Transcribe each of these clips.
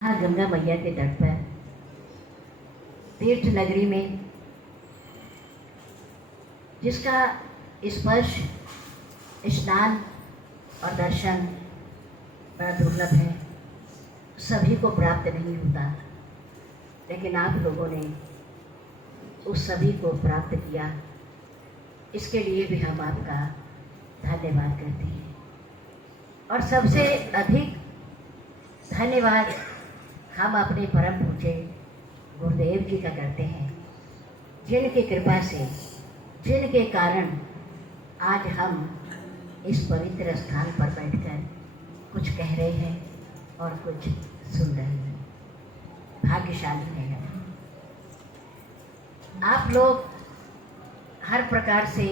हाँ, गंगा मैया के तट पर तीर्थ नगरी में जिसका स्पर्श, स्नान और दर्शन बड़ा दुर्लभ है, सभी को प्राप्त नहीं होता, लेकिन आप लोगों ने उस सभी को प्राप्त किया। इसके लिए भी हम आपका धन्यवाद करते हैं। और सबसे अधिक धन्यवाद हम अपने परम पूज्य गुरुदेव जी का करते हैं, जिनकी कृपा से, जिनके कारण आज हम इस पवित्र स्थान पर बैठकर कुछ कह रहे हैं और कुछ सुन रहे हैं। भाग्यशाली हैं हम। आप लोग हर प्रकार से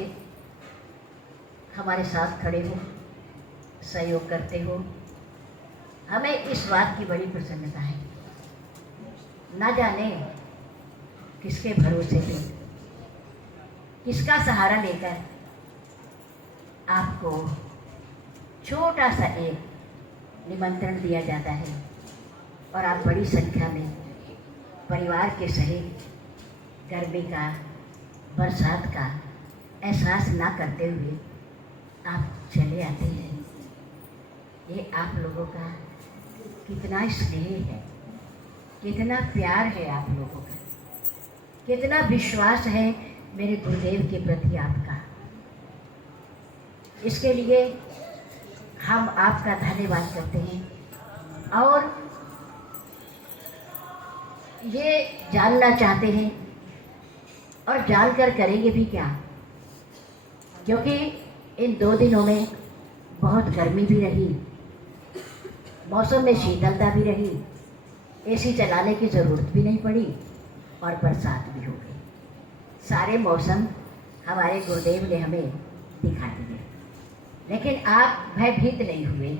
हमारे साथ खड़े हो, सहयोग करते हो। हमें इस बात की बड़ी प्रसन्नता है। ना जाने किसके भरोसे पे, किसका सहारा लेकर आपको छोटा सा एक निमंत्रण दिया जाता है और आप बड़ी संख्या में परिवार के सहित गर्मी का, बरसात का एहसास ना करते हुए आप चले आते हैं। ये आप लोगों का कितना स्नेह है, कितना प्यार है आप लोगों का, कितना विश्वास है मेरे गुरुदेव के प्रति आपका। इसके लिए हम आपका धन्यवाद करते हैं और ये जानना चाहते हैं और जानकर करेंगे भी क्या, क्योंकि इन 2 दिनों में बहुत गर्मी भी रही, मौसम में शीतलता भी रही, एसी चलाने की ज़रूरत भी नहीं पड़ी और बरसात भी हो गई। सारे मौसम हमारे गुरुदेव ने हमें दिखा दिए, लेकिन आप भयभीत नहीं हुए।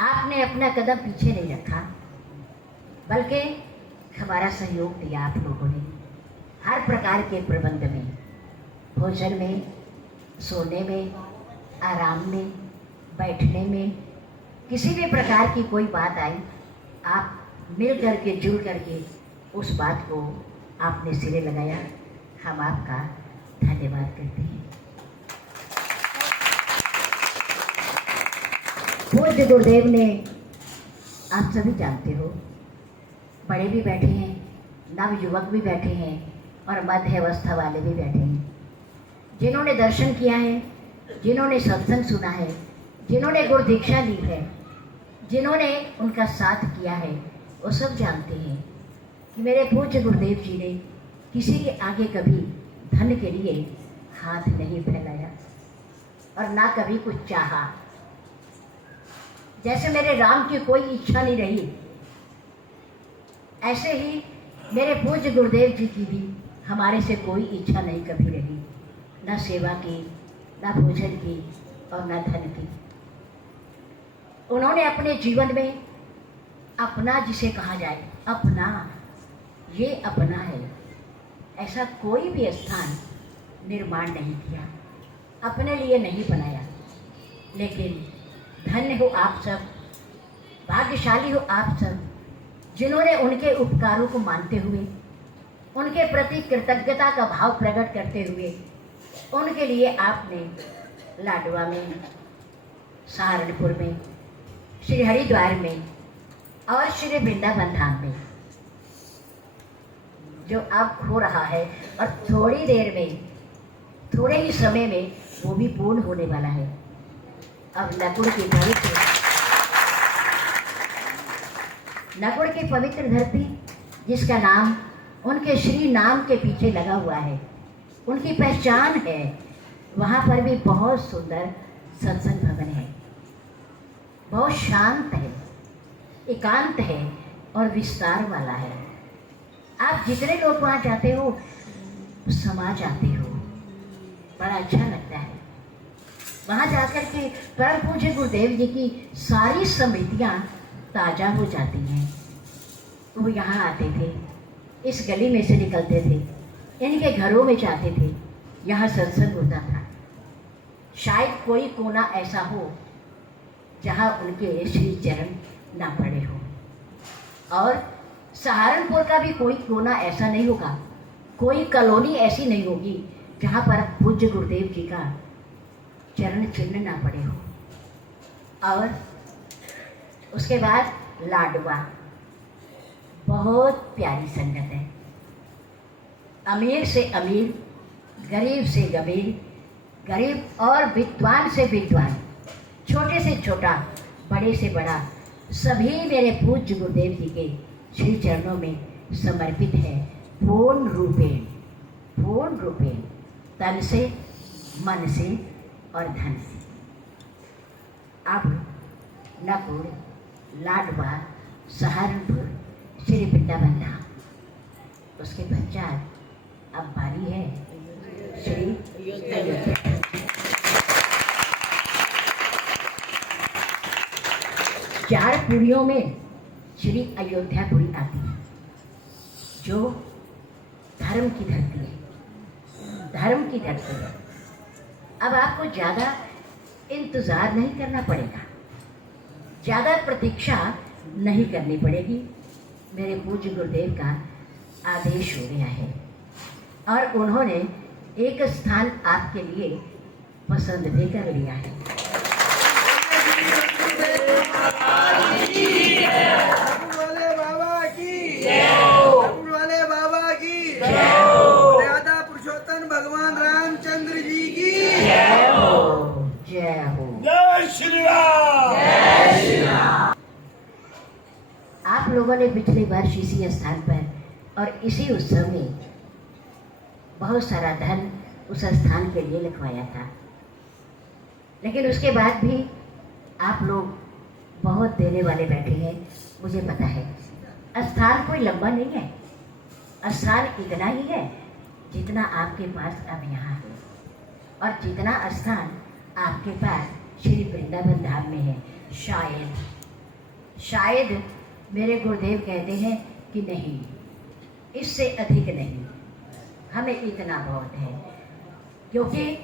आपने अपना कदम पीछे नहीं रखा, बल्कि हमारा सहयोग दिया आप लोगों ने हर प्रकार के प्रबंध में, भोजन में, सोने में, आराम में, बैठने में। किसी भी प्रकार की कोई बात आई, आप मिल करके, जुड़ करके उस बात को आपने सिरे लगाया। हम आपका धन्यवाद करते हैं। पूज्य गुरुदेव ने, आप सभी जानते हो, बड़े भी बैठे हैं, नवयुवक भी बैठे हैं और मध्य अवस्था वाले भी बैठे हैं। जिन्होंने दर्शन किया है, जिन्होंने सत्संग सुना है, जिन्होंने गुरु दीक्षा ली है, जिन्होंने उनका साथ किया है, वो सब जानते हैं कि मेरे पूज्य गुरुदेव जी ने किसी के आगे कभी धन के लिए हाथ नहीं फैलाया और ना कभी कुछ चाहा। जैसे मेरे राम की कोई इच्छा नहीं रही, ऐसे ही मेरे पूज्य गुरुदेव जी की भी हमारे से कोई इच्छा नहीं कभी रही, ना सेवा की, ना भोजन की और ना धन की। उन्होंने अपने जीवन में अपना, जिसे कहा जाए अपना, ये अपना है, ऐसा कोई भी स्थान निर्माण नहीं किया, अपने लिए नहीं बनाया। लेकिन धन्य हो आप सब, भाग्यशाली हो आप सब, जिन्होंने उनके उपकारों को मानते हुए, उनके प्रति कृतज्ञता का भाव प्रकट करते हुए, उनके लिए आपने लाडवा में, सहारनपुर में, श्री हरिद्वार में और श्री वृंदावन धाम में जो अब हो रहा है, और थोड़ी देर में, थोड़े ही समय में वो भी पूर्ण होने वाला है। अब नकुड़ की पवित्र धरती, जिसका नाम उनके श्री नाम के पीछे लगा हुआ है, उनकी पहचान है, वहाँ पर भी बहुत सुंदर सत्संग भवन है, बहुत शांत है, एकांत है और विस्तार वाला है। आप जितने लोग वहाँ जाते हो, समा जाते हो, बड़ा अच्छा लगता है। वहाँ जाकर के परम पूज्य गुरुदेव जी की सारी स्मृतियाँ ताज़ा हो जाती हैं। वो यहाँ आते थे, इस गली में से निकलते थे, इनके घरों में जाते थे, यहाँ सत्संग होता था। शायद कोई कोना ऐसा हो जहाँ उनके श्री चरण ना पड़े हो। और सहारनपुर का भी कोई कोना ऐसा नहीं होगा, कोई कॉलोनी ऐसी नहीं होगी जहाँ पर पूज्य गुरुदेव जी का चरण चिन्ह ना पड़े हो। और उसके बाद लाडवा, बहुत प्यारी संगत है। अमीर से अमीर, गरीब से गरीब और विद्वान से विद्वान, छोटे से छोटा, बड़े से बड़ा, सभी मेरे पूज्य गुरुदेव जी के श्री चरणों में समर्पित है, पूर्ण रूपेण, तन से, मन से और धन से। अब नकुल, लाडवा, सहारनपुर, श्री वृंदावन धाम, उसके पश्चात अब बारी है श्री अयोध्या। चार पुरियों में श्री अयोध्यापुरी आती है, जो धर्म की धरती है। अब आपको ज़्यादा इंतज़ार नहीं करना पड़ेगा, ज़्यादा प्रतीक्षा नहीं करनी पड़ेगी। मेरे पूज्य गुरुदेव का आदेश हो गया है और उन्होंने एक स्थान आपके लिए पसंद भी कर लिया है। पुरुषोत्तम भगवान रामचंद्र जी की जय हो। जय श्री राम। आप लोगों ने पिछले वर्ष इसी स्थान पर और इसी उत्सव में बहुत सारा धन उस स्थान के लिए लिखवाया था, लेकिन उसके बाद भी आप लोग बहुत देने वाले बैठे हैं, मुझे पता है। स्थान कोई लंबा नहीं है, स्थान इतना ही है जितना आपके पास अब यहाँ है, और जितना स्थान आपके पास श्री वृंदावन धाम में है। शायद मेरे गुरुदेव कहते हैं कि नहीं, इससे अधिक नहीं, हमें इतना बहुत है, क्योंकि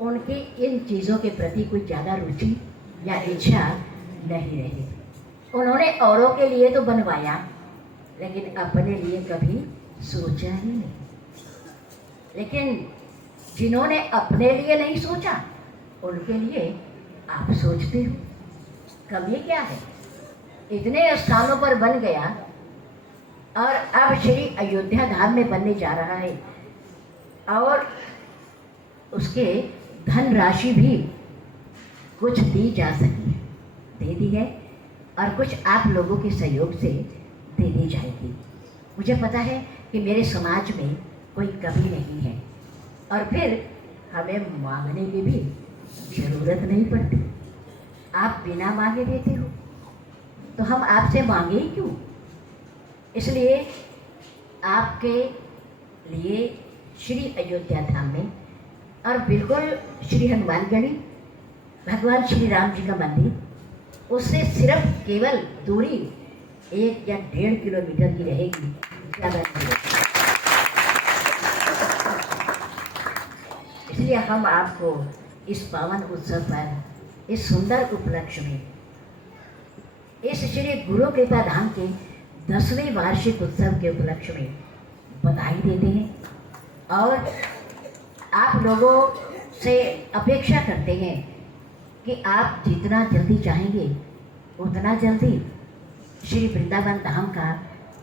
उनकी इन चीज़ों के प्रति कोई ज़्यादा रुचि या इच्छा नहीं रही। उन्होंने औरों के लिए तो बनवाया, लेकिन अपने लिए कभी सोचा ही नहीं। लेकिन जिन्होंने अपने लिए नहीं सोचा, उनके लिए आप सोचते हो, कमी क्या है? इतने स्थानों पर बन गया और अब श्री अयोध्या धाम में बनने जा रहा है, और उसके धन राशि भी कुछ दी जा सकी है, दे दी है, और कुछ आप लोगों के सहयोग से दे दी जाएगी। मुझे पता है कि मेरे समाज में कोई कमी नहीं है, और फिर हमें मांगने की भी ज़रूरत नहीं पड़ती। आप बिना मांगे देते हो, तो हम आपसे मांगे ही क्यों? इसलिए आपके लिए श्री अयोध्या धाम में, और बिल्कुल श्री हनुमानगढ़ी भगवान श्री राम जी का मंदिर, उससे सिर्फ केवल दूरी 1 या 1.5 किलोमीटर की रहेगी, ज़्यादा नहीं। इसलिए हम आपको इस पावन उत्सव पर, इस सुंदर उपलक्ष्य में, इस श्री गुरु कृपा धाम के 10वें वार्षिक उत्सव के उपलक्ष्य में बधाई देते हैं, और आप लोगों से अपेक्षा करते हैं कि आप जितना जल्दी चाहेंगे उतना जल्दी श्री वृंदावन धाम का,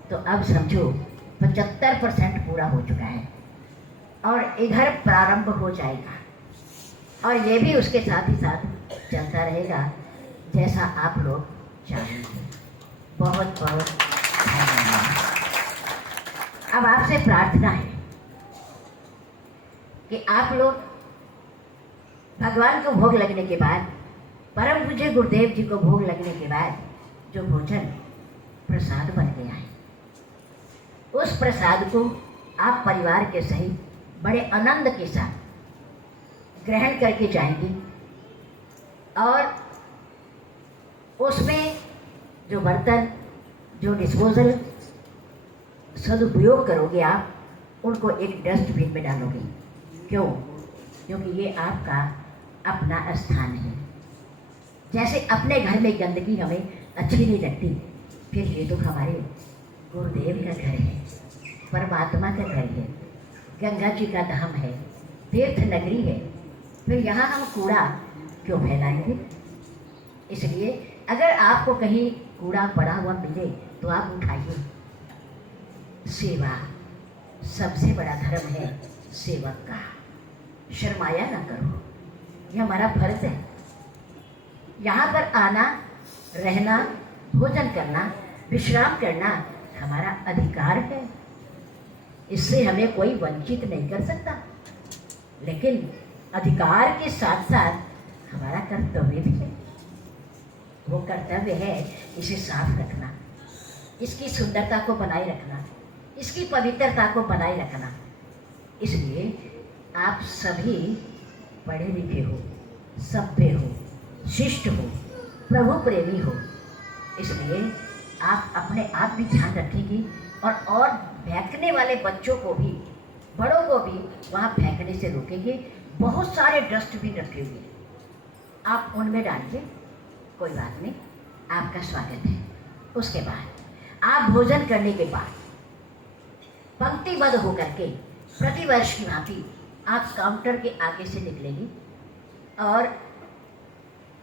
तो अब समझो 75% पूरा हो चुका है, और इधर प्रारंभ हो जाएगा, और ये भी उसके साथ ही साथ चलता रहेगा जैसा आप लोग चाहेंगे। बहुत बहुत धन्यवाद। अब आपसे प्रार्थना है कि आप लोग भगवान को भोग लगने के बाद, परम पूज्य गुरुदेव जी को भोग लगने के बाद जो भोजन प्रसाद बन गया है, उस प्रसाद को आप परिवार के सहित बड़े आनंद के साथ ग्रहण करके जाएंगे, और उसमें जो बर्तन, जो डिस्पोजल सदुपयोग करोगे आप, उनको एक डस्टबिन में डालोगे। क्यों? क्योंकि ये आपका अपना स्थान है। जैसे अपने घर में गंदगी हमें अच्छी नहीं लगती, फिर ये तो हमारे गुरुदेव का घर है, परमात्मा का घर है, गंगा जी का धाम है, तीर्थ नगरी है। फिर यहाँ हम कूड़ा क्यों फैलाएंगे? इसलिए अगर आपको कहीं कूड़ा पड़ा हुआ मिले तो आप उठाइए। सेवा सबसे बड़ा धर्म है सेवक का। शर्माया ना करो, ये हमारा फर्ज है। यहाँ पर आना, रहना, भोजन करना, विश्राम करना हमारा अधिकार है। इससे हमें कोई वंचित नहीं कर सकता। लेकिन अधिकार के साथ साथ हमारा कर्तव्य भी है। वो कर्तव्य है इसे साफ रखना, इसकी सुंदरता को बनाए रखना, इसकी पवित्रता को बनाए रखना। इसलिए आप सभी पढ़े लिखे हो, सभ्य हो, शिष्ट हो, प्रभु प्रेमी हो। इसलिए आप अपने आप भी ध्यान रखेंगे और फेंकने वाले बच्चों को भी, बड़ों को भी वहाँ फेंकने से रोकेंगे। बहुत सारे डस्टबिन रखे हुए हैं, आप उनमें डालिए, कोई बात नहीं, आपका स्वागत है। उसके बाद आप भोजन करने के बाद पंक्तिबद्ध होकर के प्रतिवर्ष की भांति आप काउंटर के आगे से निकलेंगे और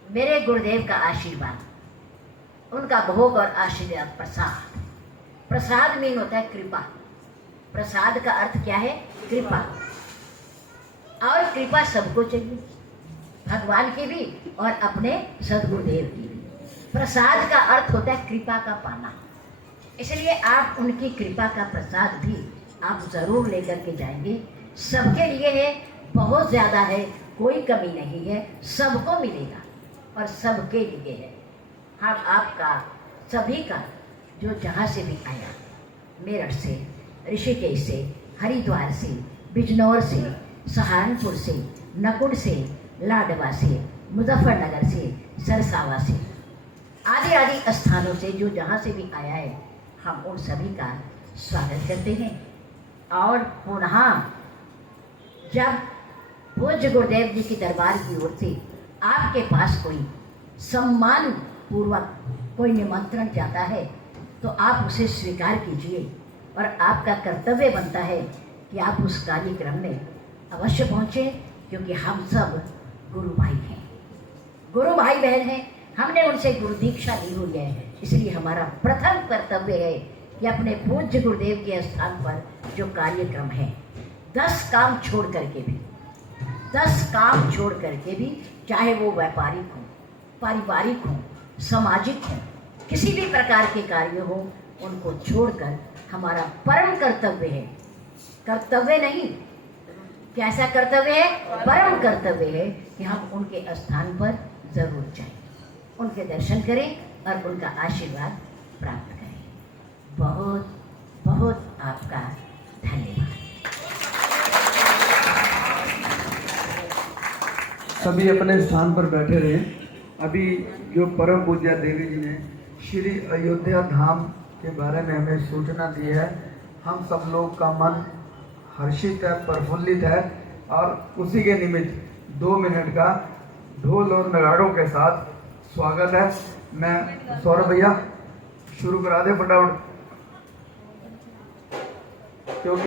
मेरे गुरुदेव का आशीर्वाद, उनका भोग और आशीर्वाद, प्रसाद। प्रसाद मीन होता है कृपा। प्रसाद का अर्थ क्या है? कृपा। और कृपा सबको चाहिए, भगवान की भी और अपने सदगुरुदेव की भी। प्रसाद का अर्थ होता है कृपा का पाना। इसलिए आप उनकी कृपा का प्रसाद भी आप जरूर लेकर के जाएंगे। सबके लिए है, बहुत ज़्यादा है, कोई कमी नहीं है, सबको मिलेगा और सबके लिए है। हम आपका सभी का जो जहाँ से भी आया, मेरठ से, ऋषिकेश से, हरिद्वार से, बिजनौर से, सहारनपुर से, नकुड़ से, लाडवा से, मुजफ्फरनगर से, सरसावा से, आदि आदि स्थानों से जो जहाँ से भी आया है, हम उन सभी का स्वागत करते हैं। और पुनः जब पूज्य गुरुदेव जी की दरबार की ओर से आपके पास कोई सम्मान पूर्वक कोई निमंत्रण जाता है तो आप उसे स्वीकार कीजिए। और आपका कर्तव्य बनता है कि आप उस कार्यक्रम में अवश्य पहुँचे, क्योंकि हम सब गुरु भाई हैं, गुरु भाई बहन हैं। हमने उनसे गुरु दीक्षा ली हुई है। इसलिए हमारा प्रथम कर्तव्य है कि अपने पूज्य गुरुदेव के स्थान पर जो कार्यक्रम है, 10 काम छोड़ करके भी, 10 काम छोड़ करके भी, चाहे वो व्यापारिक हो, पारिवारिक हो, सामाजिक हो, किसी भी प्रकार के कार्य हो, उनको छोड़कर हमारा परम कर्तव्य है, कर्तव्य नहीं, कैसा कर्तव्य है? परम कर्तव्य है कि हम उनके स्थान पर जरूर जाएं, उनके दर्शन करें और उनका आशीर्वाद प्राप्त करें। बहुत बहुत आपका धन्यवाद। सभी अपने स्थान पर बैठे रहे। अभी जो परम पूज्य देवी जी ने श्री अयोध्या धाम के बारे में हमें सूचना दी है, हम सब लोग का मन हर्षित है, प्रफुल्लित है। और उसी के निमित्त 2 मिनट का ढोल और नगाड़ों के साथ स्वागत है। मैं सौरभ भैया शुरू करा दे फटाफट।